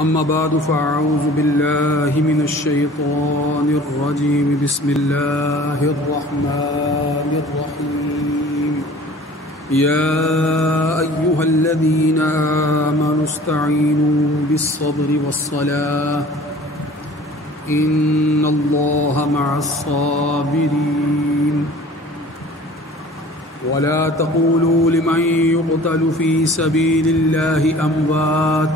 أما بعد فأعوذ بالله من الشيطان الرجيم بسم الله الرحمن الرحيم يا أيها الذين آمنوا استعينوا بالصبر والصلاة إن الله مع الصابرين ولا تقولوا لمن يقتل في سبيل الله أموات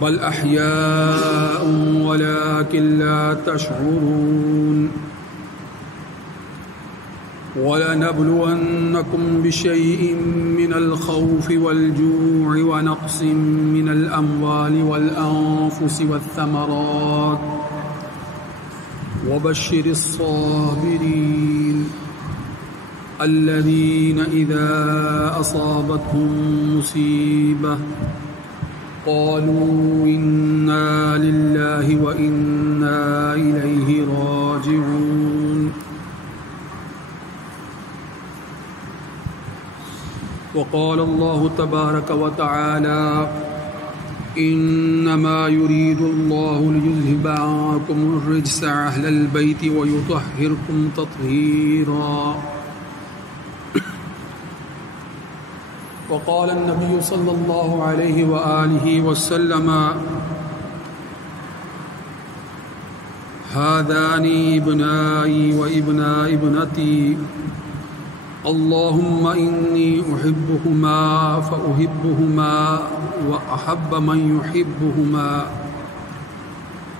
بل أحياء ولكن لا تشعرون ولنبلونكم بشيء من الخوف والجوع ونقص من الأموال والأنفس والثمرات وبشر الصابرين الذين إذا أصابتهم مصيبة قالوا إنا لله وإنا إليه راجعون وقال الله تبارك وتعالى إنما يريد الله ليذهب عنكم الرجس أهل البيت ويطهركم تطهيرا وقال النبي صلى الله عليه وآله وسلم هذان ابنائي وابنا ابنتي اللهم إني أحبهما فأحبهما وأحب من يحبهما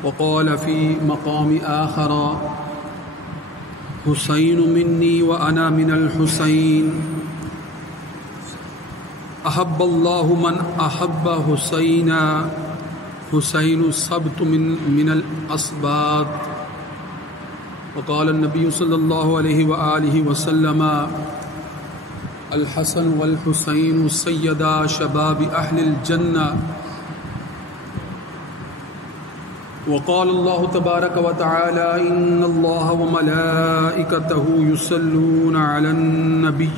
وقال في مقام آخر حسين مني وأنا من الحسين أحب الله من أحب حسينا حسين السبت من الأسباط وقال النبي صلى الله عليه وآله وسلم الحسن والحسين سيدا شباب أهل الجنة وقال الله تبارك وتعالى إن الله وملائكته يصلون على النبي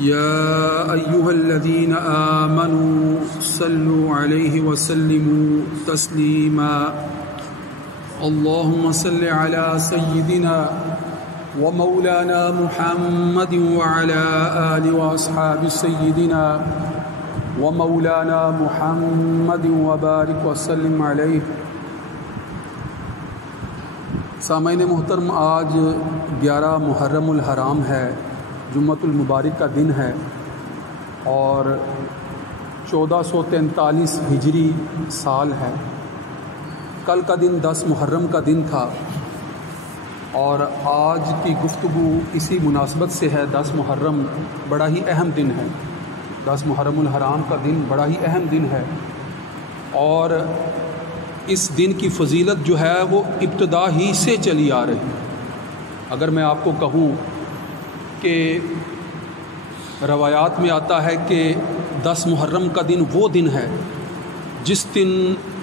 يا أيها الذين آمنوا صلوا عليه وسلموا تسليما اللهم صل على سيدنا ومولانا محمد وعلى آل وأصحاب سيدنا ومولانا محمد وبارك وسلم عليه. سامعین محترم، آج 11 محرم الحرام ہے، جمعۃ المبارک کا دن ہے اور 1443 ہجری سال ہے. کل کا دن 10 محرم کا دن تھا اور آج کی گفتگو اسی مناسبت سے ہے. 10 محرم بڑا ہی اہم دن ہے. 10 محرم الحرام کا دن بڑا ہی اہم دن ہے اور اس دن کی فضیلت جو ہے وہ ابتدا ہی سے چلی آ رہی ہے. اگر میں آپ کو کہوں کہ روایات میں آتا ہے کہ 10 محرم کا دن وہ دن ہے جس دن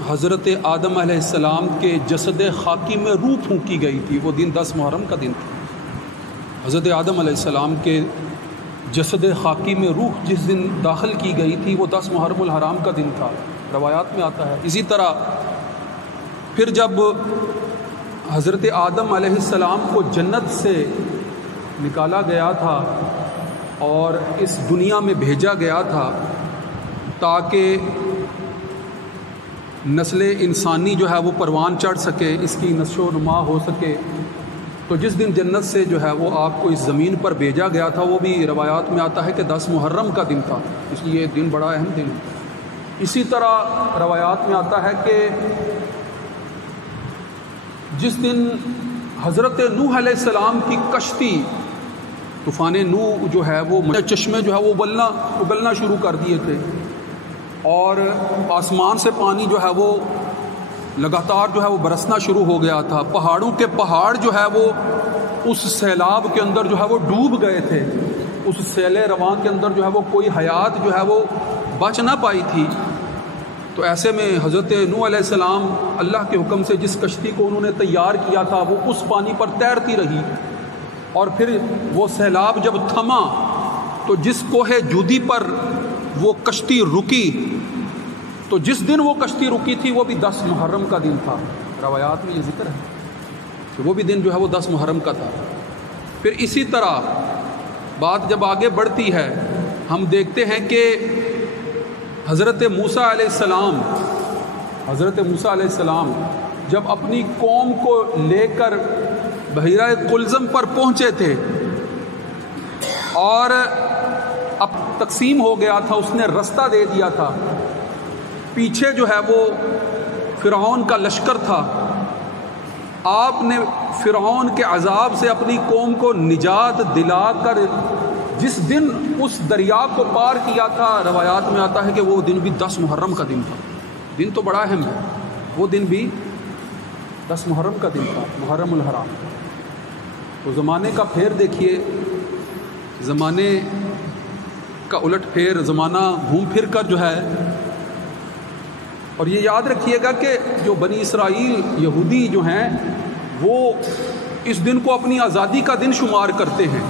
حضرت آدم علیہ السلام کے جسد خاکی میں روح پھونکی گئی تھی. وہ دن 10 محرم کا دن تھا. حضرت آدم علیہ السلام کے جسد خاکی میں روح جس دن داخل کی گئی تھی وہ 10 محرم الحرام کا دن تھا، روایات میں آتا ہے. اسی طرح پھر جب حضرت آدم علیہ السلام کو جنت سے نکالا گیا تھا اور اس دنیا میں بھیجا گیا تھا تاکہ نسل انسانی جو ہے وہ پروان چڑھ سکے، اس کی نشو و نما ہو سکے، تو جس دن جنت سے جو ہے وہ آپ کو اس زمین پر بھیجا گیا تھا وہ بھی روایات میں آتا ہے کہ 10 محرم کا دن تھا. اس لیے دن بڑا اہم دن ہے. اسی طرح روایات میں آتا ہے کہ جس دن حضرت نوح علیہ السلام کی کشتی طوفان نوح جو ہے وہ چشمے جو ہے وہ ابلنا شروع کر دیے تھے اور آسمان سے پانی جو ہے وہ لگاتار جو ہے وہ برسنا شروع ہو گیا تھا. پہاڑوں کے پہاڑ جو ہے وہ اس سیلاب کے اندر جو ہے وہ ڈوب گئے تھے. اس سیل رواں کے اندر جو ہے وہ کوئی حیات جو ہے وہ بچ نہ پائی تھی. تو ایسے میں حضرت نوح علیہ السلام اللہ کے حکم سے جس کشتی کو انہوں نے تیار کیا تھا وہ اس پانی پر تیرتی رہی اور پھر وہ سیلاب جب تھما تو جس کوہ جودی پر وہ کشتی رکی تو جس دن وہ کشتی رکی تھی وہ بھی 10 محرم کا دن تھا، روایات میں یہ ذکر ہے کہ وہ بھی دن جو ہے وہ 10 محرم کا تھا۔ پھر اسی طرح بات جب آگے بڑھتی ہے ہم دیکھتے ہیں کہ حضرت موسیٰ علیہ السلام جب اپنی قوم کو لے کر بحیرہ قلزم پر پہنچے تھے اور اب تقسیم ہو گیا تھا، اس نے رستہ دے دیا تھا، پیچھے جو ہے وہ فرعون کا لشکر تھا، آپ نے فرعون کے عذاب سے اپنی قوم کو نجات دلا کر جس دن اس دریا کو پار کیا تھا، روایات میں آتا ہے کہ وہ دن بھی 10 محرم کا دن تھا۔ دن تو بڑا اہم ہے، وہ دن بھی 10 محرم کا دن تھا، محرم الحرام۔ تو زمانے کا پھیر دیکھیے، زمانے کا الٹ پھیر، زمانہ گھوم پھر کر جو ہے، اور یہ یاد رکھیے گا کہ جو بنی اسرائیل یہودی جو ہیں وہ اس دن کو اپنی آزادی کا دن شمار کرتے ہیں،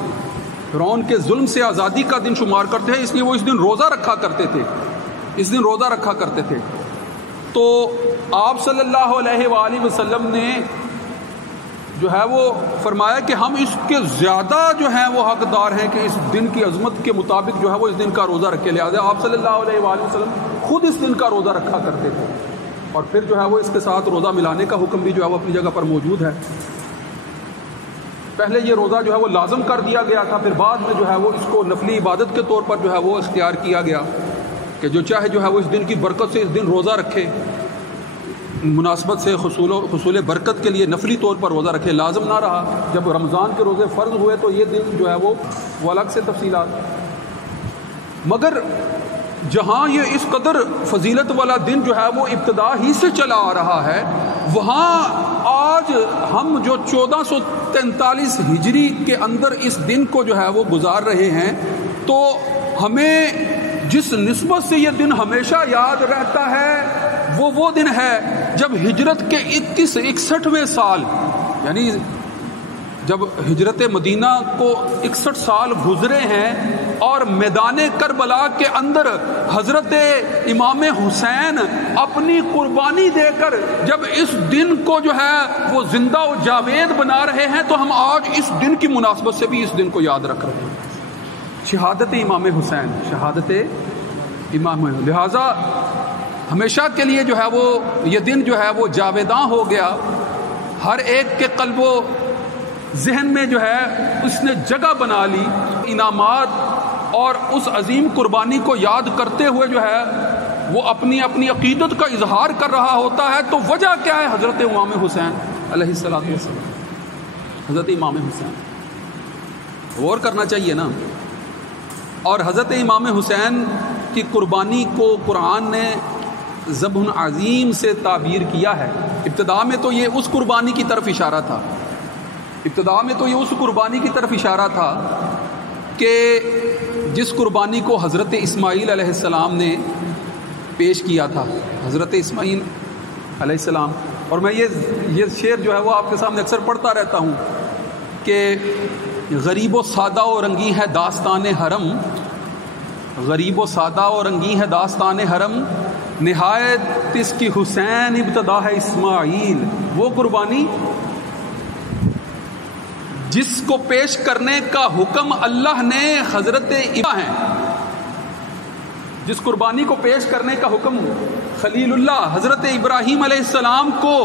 فرعون کے ظلم سے آزادی کا دن شمار کرتے ہیں، اس لیے وہ اس دن روزہ رکھا کرتے تھے۔ تو آپ صلی اللہ علیہ وآلہ وسلم نے جو ہے وہ فرمایا کہ ہم اس کے زیادہ جو ہیں وہ حقدار ہیں کہ اس دن کی عظمت کے مطابق جو ہے وہ اس دن کا روزہ رکھے، لہٰذا آپ صلی اللہ علیہ وآلہ وسلم خود اس دن کا روزہ رکھا کرتے تھے، اور پھر جو ہے وہ اس کے ساتھ روزہ ملانے کا حکم بھی جو ہے وہ اپنی جگہ پر موجود ہے۔ پہلے یہ روزہ جو ہے وہ لازم کر دیا گیا تھا، پھر بعد میں جو ہے وہ اس کو نفلی عبادت کے طور پر جو ہے وہ اختیار کیا گیا کہ جو چاہے جو ہے وہ اس دن کی برکت سے اس دن روزہ رکھے، مناسبت سے حصول برکت کے لیے نفلی طور پر روزہ رکھے، لازم نہ رہا۔ جب رمضان کے روزے فرض ہوئے تو یہ دن جو ہے وہ الگ سے تفصیلات، مگر جہاں یہ اس قدر فضیلت والا دن جو ہے وہ ابتدا ہی سے چلا آ رہا ہے، وہاں آج ہم جو 1443 ہجری کے اندر اس دن کو جو ہے وہ گزار رہے ہیں، تو ہمیں جس نسبت سے یہ دن ہمیشہ یاد رہتا ہے وہ دن ہے جب ہجرت کے 61ویں سال، یعنی جب ہجرت مدینہ کو 61 سال گزرے ہیں اور میدان کربلا کے اندر حضرت امام حسین اپنی قربانی دے کر جب اس دن کو جو ہے وہ زندہ و جاوید بنا رہے ہیں، تو ہم آج اس دن کی مناسبت سے بھی اس دن کو یاد رکھ رہے ہیں، شہادت امام حسین، لہٰذا ہمیشہ کے لیے جو ہے وہ یہ دن جو ہے وہ جاویداں ہو گیا، ہر ایک کے قلب و ذہن میں جو ہے اس نے جگہ بنا لی۔ انعامات اور اس عظیم قربانی کو یاد کرتے ہوئے جو ہے وہ اپنی عقیدت کا اظہار کر رہا ہوتا ہے، تو وجہ کیا ہے؟ حضرت امام حسین علیہ السلام، حضرت امام حسین، غور کرنا چاہیے نا۔ اور حضرت امام حسین کی قربانی کو قرآن نے ذبح عظیم سے تعبیر کیا ہے۔ ابتدا میں تو یہ اس قربانی کی طرف اشارہ تھا کہ جس قربانی کو حضرت اسماعیل علیہ السلام نے پیش کیا تھا، حضرت اسماعیل علیہ السلام۔ اور میں یہ شعر جو ہے وہ آپ کے سامنے اکثر پڑھتا رہتا ہوں کہ غریب و سادہ و رنگی ہے داستان حرم، غریب و سادہ و رنگی ہے داستان حرم، نہایت اس کی حسین ابتدا ہے اسماعیل۔ وہ قربانی جس کو پیش کرنے کا حکم اللہ نے حضرت ہے، جس قربانی کو پیش کرنے کا حکم خلیل اللہ حضرت ابراہیم علیہ السلام کو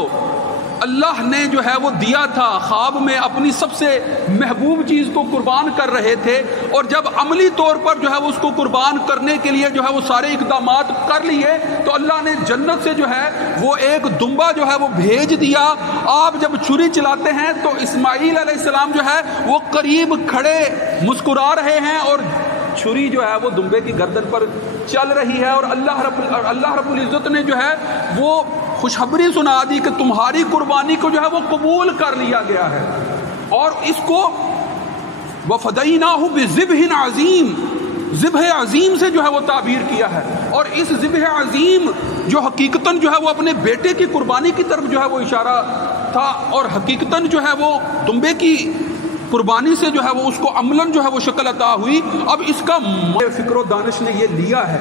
اللہ نے جو ہے وہ دیا تھا، خواب میں اپنی سب سے محبوب چیز کو قربان کر رہے تھے، اور جب عملی طور پر جو ہے وہ اس کو قربان کرنے کے لیے جو ہے وہ سارے اقدامات کر لیے، تو اللہ نے جنت سے جو ہے وہ ایک دمبا جو ہے وہ بھیج دیا۔ آپ جب چھری چلاتے ہیں تو اسماعیل علیہ السلام جو ہے وہ قریب کھڑے مسکرا رہے ہیں، اور چھری جو ہے وہ دمبے کی گردن پر چل رہی ہے، اور اللہ رب العزت نے جو ہے وہ خوشخبری سنا دی کہ تمہاری قربانی کو جو ہے وہ قبول کر لیا گیا ہے، اور اس کو وَفَدَيْنَاهُ بِذِبْحٍ عَظِيمٍ، ذبح عظیم سے جو ہے وہ تعبیر کیا ہے۔ اور اس ذبح عظیم جو حقیقتاً جو ہے وہ اپنے بیٹے کی قربانی کی طرف جو ہے وہ اشارہ تھا، اور حقیقتاً جو ہے وہ دمبے کی قربانی سے جو ہے وہ اس کو عملاً جو ہے وہ شکل عطا ہوئی۔ اب اس کا فکر و دانش نے یہ لیا ہے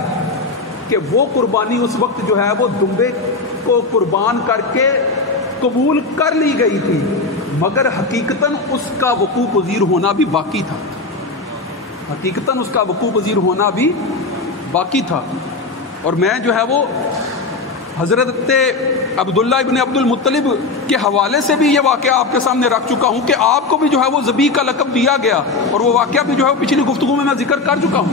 کہ وہ قربانی اس وقت جو ہے وہ دمبے کو قربان کر کے قبول کر لی گئی تھی، مگر حقیقتاً اس کا وقوع پذیر ہونا بھی باقی تھا، حقیقتاً اس کا وقوع پذیر ہونا بھی باقی تھا۔ اور میں جو ہے وہ حضرت عبداللہ ابن عبد المطلب کے حوالے سے بھی یہ واقعہ آپ کے سامنے رکھ چکا ہوں کہ آپ کو بھی جو ہے وہ ذبیح کا لقب دیا گیا، اور وہ واقعہ بھی جو ہے پچھلی گفتگو میں ذکر کر چکا ہوں۔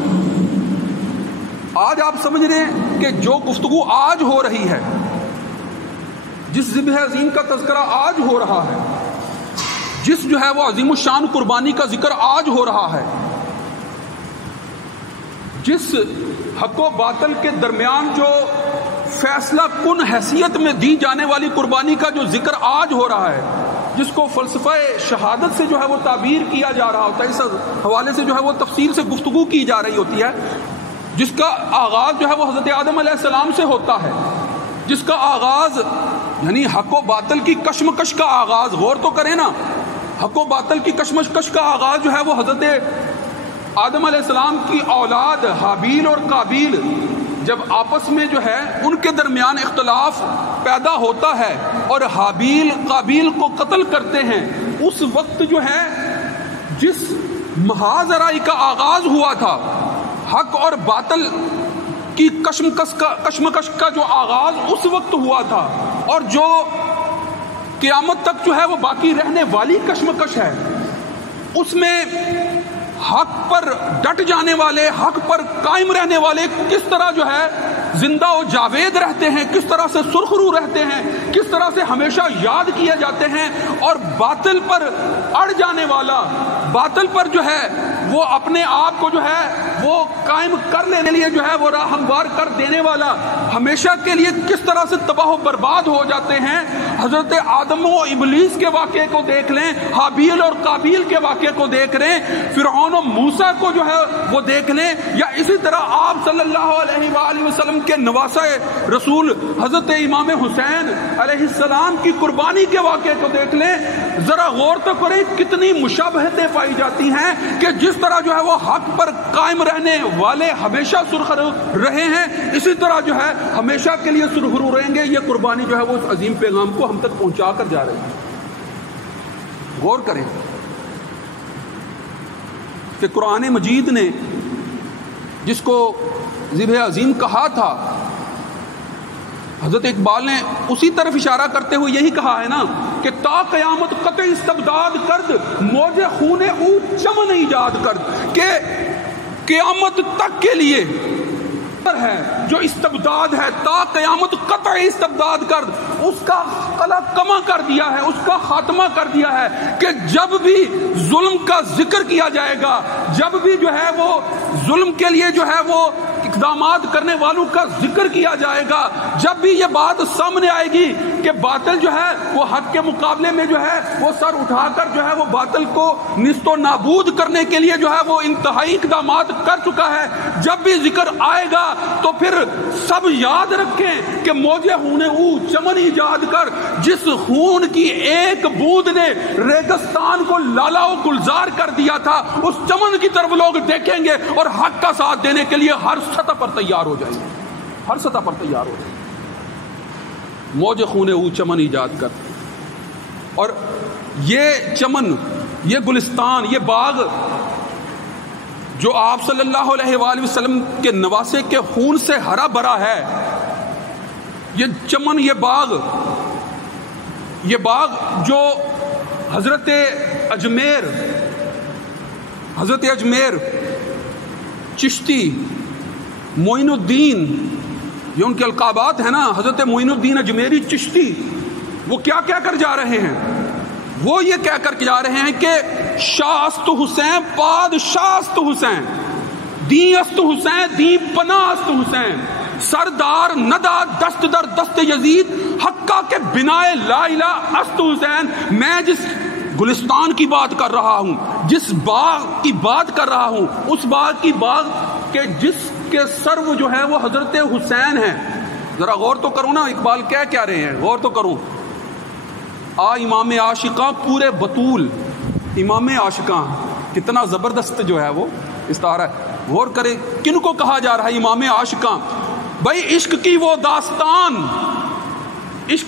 آج آپ سمجھ رہے ہیں کہ جو گفتگو آج ہو رہی ہے، جس ذبح عظیم کا تذکرہ آج ہو رہا ہے، جس جو ہے وہ عظیم الشان قربانی کا ذکر آج ہو رہا ہے، جس حق و باطل کے درمیان جو فیصلہ کن حیثیت میں دی جانے والی قربانی کا جو ذکر آج ہو رہا ہے، جس کو فلسفہ شہادت سے جو ہے وہ تعبیر کیا جا رہا ہوتا ہے، اس حوالے سے جو ہے وہ تفصیل سے گفتگو کی جا رہی ہوتی ہے، جس کا آغاز جو ہے وہ حضرت آدم علیہ السلام سے ہوتا ہے، جس کا آغاز یعنی حق و باطل کی کشمکش کا آغاز، غور تو کریں نا، حق و باطل کی کشمکش کا آغاز جو ہے وہ حضرت آدم علیہ السلام کی اولاد حابیل اور قابیل جب آپس میں جو ہے ان کے درمیان اختلاف پیدا ہوتا ہے اور حابیل قابیل کو قتل کرتے ہیں، اس وقت جو ہے جس محاذرائی کا آغاز ہوا تھا، حق اور باطل کی کشمکش کا جو آغاز اس وقت ہوا تھا، اور جو قیامت تک جو ہے وہ باقی رہنے والی کشمکش ہے، اس میں حق پر ڈٹ جانے والے، حق پر قائم رہنے والے کس طرح جو ہے زندہ و جاوید رہتے ہیں، کس طرح سے سرخرو رہتے ہیں، کس طرح سے ہمیشہ یاد کیے جاتے ہیں، اور باطل پر اڑ جانے والا، باطل پر جو ہے وہ اپنے آپ کو جو ہے وہ قائم کر لینے لیے جو ہے وہ راہ ہموار کر دینے والا ہمیشہ کے لیے کس طرح سے تباہ و برباد ہو جاتے ہیں۔ حضرت آدم و ابلیس کے واقعے کو دیکھ لیں، حابیل اور قابیل کے واقعے کو دیکھ لیں، فرعون و موسیٰ کو جو ہے وہ دیکھ لیں، یا اسی طرح آپ صلی اللہ علیہ وآلہ وسلم کے نواسہ رسول حضرت امام حسین علیہ السلام کی قربانی کے واقعے کو دیکھ لیں، ذرا غور تو کریں کتنی مشابہتیں پائی جاتی ہیں کہ جس طرح جو ہے وہ حق پر قائم رہنے والے ہمیشہ سرخرو رہے ہیں، اسی طرح جو ہے ہمیشہ کے لیے سرخرو رہیں گے۔ یہ قربانی جو ہے وہ اس عظیم پیغام کو ہم تک پہنچا کر جا رہی ہے۔ غور کریں کہ قرآن مجید نے جس کو ذبح عظیم کہا تھا، حضرت اقبال نے اسی طرف اشارہ کرتے ہوئے یہی کہا ہے نا کہ تا قیامت قطع استبداد کرد، موج خون او چمن ایجاد کرد، کہ قیامت تک کے لیے ہے جو استبداد ہے، تا قیامت قطع استبداد کرد، اس کا قلع کما کر دیا ہے، اس کا خاتمہ کر دیا ہے کہ جب بھی ظلم کا ذکر کیا جائے گا، جب بھی جو ہے وہ ظلم کے لیے جو ہے وہ اقدامات کرنے والوں کا ذکر کیا جائے گا، جب بھی یہ بات سامنے آئے گی کہ باطل جو ہے وہ حق کے مقابلے میں جو ہے وہ سر اٹھا کر جو ہے وہ باطل کو نیست و نابود کرنے کے لیے جو ہے وہ انتہائی اقدامات کر چکا ہے، جب بھی ذکر آئے گا تو پھر سب یاد رکھیں کہ موجے خون او چمن ایجاد کر، جس خون کی ایک بوند نے ریگستان کو لالا و گلزار کر دیا تھا، اس چمن کی طرف لوگ دیکھیں گے اور حق کا ساتھ دینے کے لیے ہر سطح پر تیار ہو جائیں گے، ہر سطح پر تیار ہو جائیں گے۔ موج خون او چمن ایجاد کر، اور یہ چمن، یہ گلستان، یہ باغ جو آپ صلی اللہ علیہ وآلہ وسلم کے نواسے کے خون سے ہرا بھرا ہے، یہ چمن، یہ باغ جو حضرت اجمیر چشتی، معین الدین، یہ ان کے القابات ہیں نا، حضرت معین الدین اجمیری چشتی، وہ کیا کہہ کر جا رہے ہیں؟ وہ یہ کہہ کر جا رہے ہیں کہ شاہ است حسین پادشاہ است حسین، دین است حسین دین پناہ است حسین، سردار ندا دست در دست یزید حقہ کے بنائے لا الہ است حسین۔ میں جس گلستان کی بات کر رہا ہوں، جس باغ کی بات کر رہا ہوں، اس باغ کے جس کے سرو جو ہے وہ حضرت حسین ہیں۔ ذرا غور تو کرو نا، اقبال کیا رہے ہیں، غور تو کرو۔ امام عاشقاں پورے بطول، امام عاشقاں کتنا زبردست جو ہے وہ استعارہ ہے۔ غور کرے کن کو کہا جا رہا ہے امام عاشقاں؟ بھائی عشق کی وہ داستان جس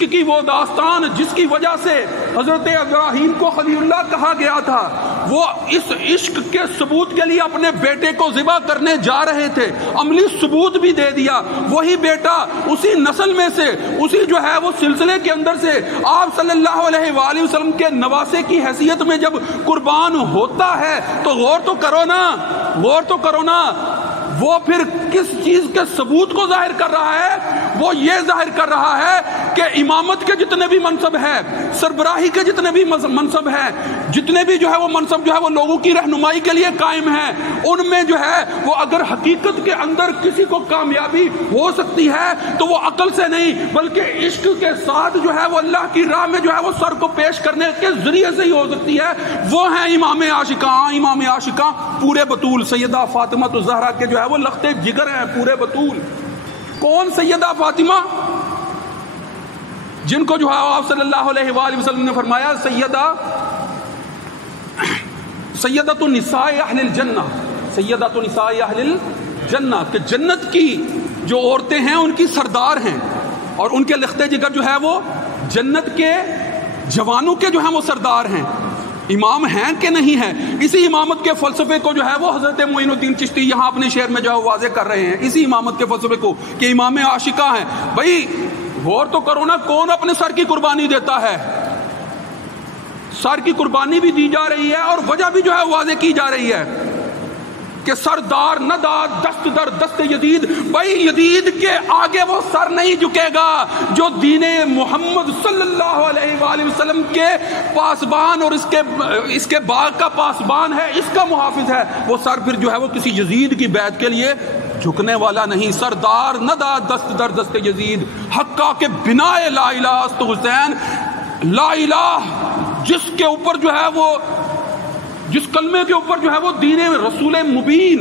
کی وجہ سے حضرت ابراہیم کو خلیل اللہ کہا گیا تھا، وہ اس عشق کے ثبوت کے لیے اپنے بیٹے کو ذبح کرنے جا رہے تھے، عملی ثبوت بھی دے دیا۔ وہی بیٹا اسی نسل میں سے، اسی جو ہے وہ سلسلے کے اندر سے آپ صلی اللہ علیہ وآلہ وسلم کے نواسے کی حیثیت میں جب قربان ہوتا ہے تو غور تو کرو نا وہ پھر کس چیز کے ثبوت کو ظاہر کر رہا ہے؟ وہ یہ ظاہر کر رہا ہے کہ امامت کے جتنے بھی منصب ہیں، سربراہی کے جتنے بھی منصب ہیں، جتنے بھی جو ہے وہ منصب جو ہے وہ لوگوں کی رہنمائی کے لیے قائم ہیں، ان میں جو ہے وہ اگر حقیقت کے اندر کسی کو کامیابی ہو سکتی ہے تو وہ عقل سے نہیں بلکہ عشق کے ساتھ جو ہے وہ اللہ کی راہ میں جو ہے وہ سر کو پیش کرنے کے ذریعے سے ہی ہو سکتی ہے۔ وہ ہیں امام عاشقاں پورے بطول، سیدہ فاطمہ الزہرا کے جو ہے وہ لخت جگر ہیں پورے بطول۔ کون سیدہ فاطمہ؟ جن کو جو ہے آپ صلی اللہ علیہ وآلہ وسلم نے فرمایا سیدۃ النساء اہل الجنہ، کہ جنت کی جو عورتیں ہیں ان کی سردار ہیں، اور ان کے لخت جگر جو ہے وہ جنت کے جوانوں کے جو ہیں وہ سردار ہیں۔ امام ہیں کہ نہیں ہیں؟ اسی امامت کے فلسفے کو جو ہے وہ حضرت معین الدین چشتی یہاں اپنے شعر میں جو ہے واضح کر رہے ہیں، اسی امامت کے فلسفے کو کہ امام عاشقہ ہیں۔ بھائی غور تو کرو نا، کون اپنے سر کی قربانی دیتا ہے؟ سر کی قربانی بھی دی جا رہی ہے اور وجہ بھی جو ہے واضح کی جا رہی ہے کہ سردار نہ داد دست در دست یزید۔ بھائی یزید کے آگے وہ سر نہیں جھکے گا جو دین محمد صلی اللہ علیہ وآلہ وسلم کے پاسبان اور اس کے باغ کا پاسبان ہے، اس کا محافظ ہے، وہ سر پھر جو ہے وہ کسی یزید کی بیعت کے لیے جھکنے والا نہیں۔ سردار نہ داد دست در دست یزید، حقا کے بنا لا الہ است حسین، لا الہ جس کے اوپر جو ہے وہ، جس کلمے کے اوپر جو ہے وہ دین رسول مبین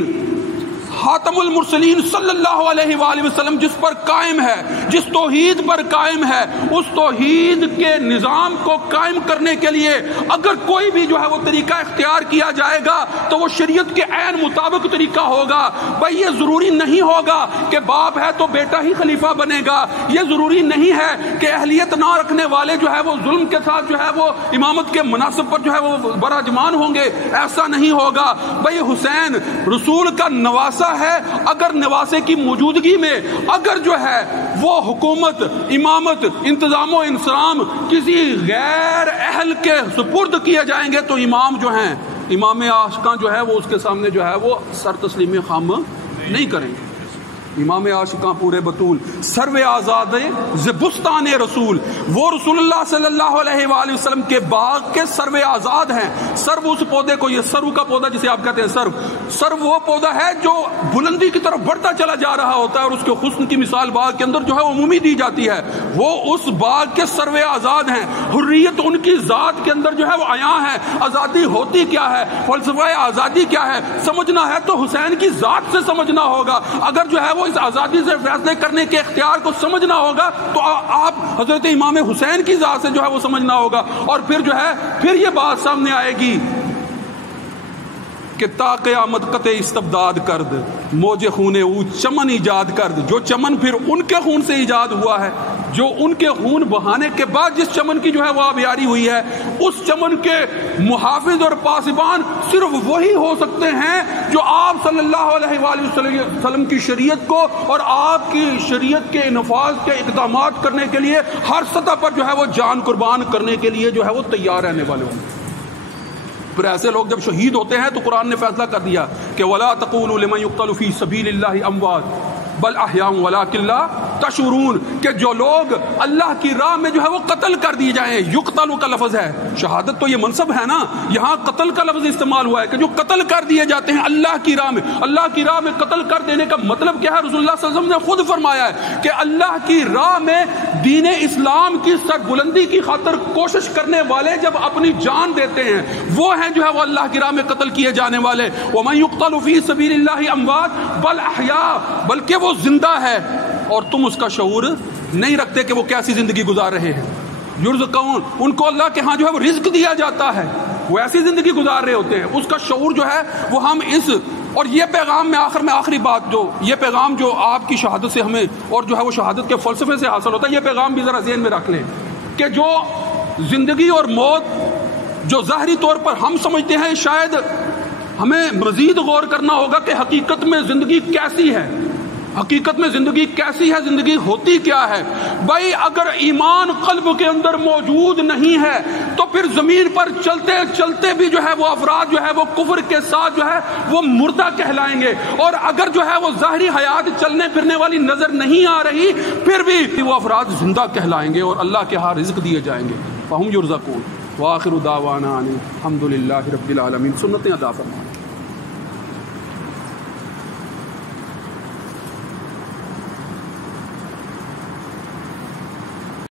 خاتم المرسلین صلی اللہ علیہ وآلہ وسلم جس پر قائم ہے، جس توحید پر قائم ہے، اس توحید کے نظام کو قائم کرنے کے لیے اگر کوئی بھی جو ہے وہ طریقہ اختیار کیا جائے گا تو وہ شریعت کے عین مطابق طریقہ ہوگا۔ بھائی یہ ضروری نہیں ہوگا کہ باپ ہے تو بیٹا ہی خلیفہ بنے گا، یہ ضروری نہیں ہے کہ اہلیت نہ رکھنے والے جو ہے وہ ظلم کے ساتھ جو ہے وہ امامت کے مناصب پر جو ہے وہ براجمان ہوں گے، ایسا نہیں ہوگا۔ بھائی حسین رسول کا نواسا ہے، اگر نواسے کی موجودگی میں اگر جو ہے وہ حکومت، امامت، انتظام و انصرام کسی غیر اہل کے سپرد کیے جائیں گے تو امام جو ہیں، امام عاشقاں جو ہے وہ اس کے سامنے جو ہے وہ سر تسلیم خم نہیں کریں گے۔ امام عاشقاں پورے بطول، سرو آزاد زبستان رسول، وہ رسول اللہ صلی اللہ علیہ وآلہ وسلم کے باغ کے سرو آزاد ہیں۔ سرو اس پودے کو، یہ سرو کا پودا جسے آپ کہتے ہیں سرو وہ پودا ہے جو بلندی کی طرف بڑھتا چلا جا رہا ہوتا ہے اور اس کے حسن کی مثال باغ کے اندر جو ہے عمومی دی جاتی ہے۔ وہ اس باغ کے سرو آزاد ہیں، حریت ان کی ذات کے اندر جو ہے وہ عیاں ہے۔ آزادی ہوتی کیا ہے، فلسفہ آزادی کیا ہے، سمجھنا ہے تو حسین کی ذات سے سمجھنا ہوگا۔ اگر جو ہے وہ اس آزادی سے فیصلے کرنے کے اختیار کو سمجھنا ہوگا تو آپ حضرت امام حسین کی ذات سے جو ہے وہ سمجھنا ہوگا، اور پھر جو ہے پھر یہ بات سامنے آئے گی کہ تا قیامت قطع استبداد کرد، موج خون او چمن ایجاد کرد۔ جو چمن پھر ان کے خون سے ایجاد ہوا ہے، جو ان کے خون بہانے کے بعد جس چمن کی جو ہے وہ آبیاری ہوئی ہے، اس چمن کے محافظ اور پاسبان صرف وہی ہو سکتے ہیں جو آپ صلی اللہ علیہ وآلہ وسلم کی شریعت کو اور آپ کی شریعت کے نفاذ کے اقدامات کرنے کے لیے ہر سطح پر جو ہے وہ جان قربان کرنے کے لیے جو ہے وہ تیار رہنے والے ہوں۔ پھر ایسے لوگ جب شہید ہوتے ہیں تو قرآن نے فیصلہ کر دیا کہ وَلَا تَقُولُوا لِمَن يُقْتَلُ فِي سَبِيلِ اللَّهِ أَمْوَاتٌ بل احیاء ولکن لا تشعرون، کہ جو لوگ اللہ کی راہ میں جو ہے وہ قتل کر دیے جائیں، یقتل کا لفظ ہے، شہادت تو یہ منصب ہے نا، یہاں قتل کا لفظ استعمال ہوا ہے کہ جو قتل کر دیے جاتے ہیں اللہ کی راہ میں۔ اللہ کی راہ میں قتل کر دینے کا مطلب کیا ہے؟ رسول اللہ صلی اللہ علیہ وسلم نے خود فرمایا ہے کہ اللہ کی راہ میں دین اسلام کی سربلندی کی خاطر کوشش کرنے والے جب اپنی جان دیتے ہیں وہ ہیں جو ہے وہ اللہ کی راہ میں قتل کیے جانے والے۔ وَمَن يُقْتَلُ فِي سَبِيلِ اللَّهِ أَمْوَاتٌ بَلْ أَحْيَاءٌ، بلکہ وہ زندہ ہے اور تم اس کا شعور نہیں رکھتے کہ وہ کیسی زندگی گزار رہے ہیں۔ یرزقون، ان کو اللہ کے ہاں جو ہے وہ رزق دیا جاتا ہے، وہ ایسی زندگی گزار رہے ہوتے ہیں، اس کا شعور جو ہے وہ ہم اس اور یہ پیغام میں آخری بات جو یہ پیغام جو آپ کی شہادت سے ہمیں اور جو ہے وہ شہادت کے فلسفے سے حاصل ہوتا ہے، یہ پیغام بھی ذرا ذہن میں رکھ لیں کہ جو زندگی اور موت جو ظاہری طور پر ہم سمجھتے ہیں، شاید ہمیں مزید غور کرنا ہوگا کہ حقیقت میں زندگی کیسی ہے، حقیقت میں زندگی کیسی ہے، زندگی ہوتی کیا ہے۔ بھائی اگر ایمان قلب کے اندر موجود نہیں ہے تو پھر زمین پر چلتے چلتے بھی جو ہے وہ افراد جو ہے وہ کفر کے ساتھ جو ہے وہ مردہ کہلائیں گے، اور اگر جو ہے وہ ظاہری حیات چلنے پھرنے والی نظر نہیں آ رہی پھر بھی وہ افراد زندہ کہلائیں گے اور اللہ کے ہاں رزق دیے جائیں گے۔ فہم یرزقون۔ وآخر دعوانا الحمد للہ رب العالمین۔ سنتیں ادا فرمائیں۔